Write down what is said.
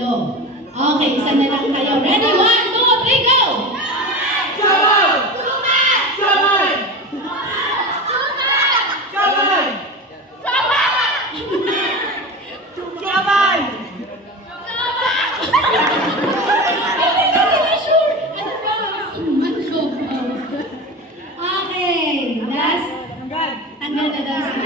ulo. Okay, isa na lang kayo. Ready? 1, 2, 3, go! Sabay! Sabay! Sabay! Sabay! Hindi na sila sure. Ano ba? Ano? Okay, last. Tanggal na daw si